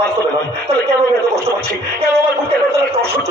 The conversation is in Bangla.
বাস্তবে নয়, তাহলে কেন আমি এত কষ্ট পাচ্ছি? কেন আমার বুকের ভেতরে একটা অসহ্য